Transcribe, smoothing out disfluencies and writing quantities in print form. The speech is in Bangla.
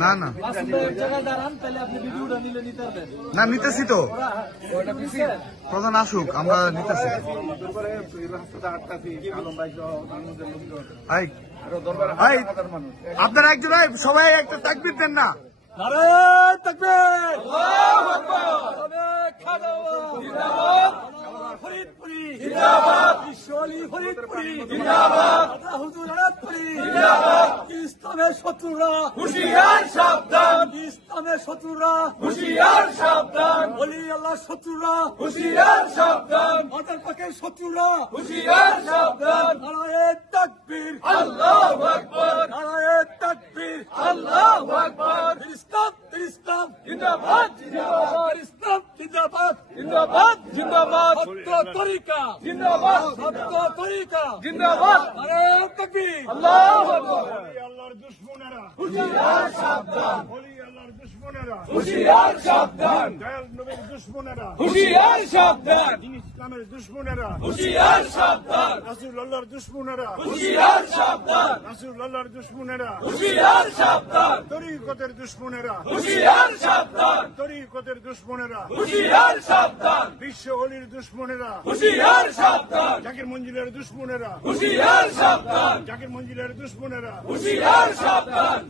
না না না নিতেছি তো প্রধান আসুক আমরা নিতেছি। আপনারা একজন সবাই একটা তাকবীর দেন না। ফরিদপুরি জিন্দাবাদ, বিশ্বলী ফরিদপুরি জিন্দাবাদ, হুজুর আনাতপুরি জিন্দাবাদ। ইসলামের শত্রুরা হুঁশিয়ার সাবধান, ইসলামের শত্রুরা হুঁশিয়ার সাবধান, ওলি আল্লাহর শত্রুরা হুঁশিয়ার সাবধান, মাদার পাকের শত্রুরা হুঁশিয়ার সাবধান। নারায়ে তাকবীর আল্লাহু আকবার, নারায়ে তাকবীর আল্লাহু আকবার। ইসলাম ইসলাম জিন্দাবাদ জিন্দাবাদ, ইসলাম জিন্দাবাদ জিন্দাবাদ জিন্দাবাদ। সত্য তরিকা জিন্দাবাদ, সত্য তরিকা জিন্দাবাদ। নারায়ে তাকবীর আল্লাহু আকবার। আল্লাহর দুশমনেরা হুঁশিয়ার সাবধান, ওলি আল্লাহর দুশমনেরা হুঁশিয়ার সাবধান, দয়াল নবীর দুশমনেরা হুঁশিয়ার সাবধান, দিন ইসলামের দুশমনেরা হুঁশিয়ার সাবধান, রাসূলুল্লাহর দুশমনেরা হুঁশিয়ার সাবধান, রাসূলুল্লাহর দুশমনেরা হুঁশিয়ার সাবধান, তরিকতের দুশমনেরা হুঁশিয়ার সাবধান, তরিকতের দুশমনেরা হুঁশিয়ার সাবধান, বিশ্ব অলির দুশমনেরা হুঁশিয়ার সাবধান, জাকির মঞ্জিলের দুশমনেরা হুঁশিয়ার সাবধান, জাকির মঞ্জিলের দুশমনেরা হুঁশিয়ার সাবধান।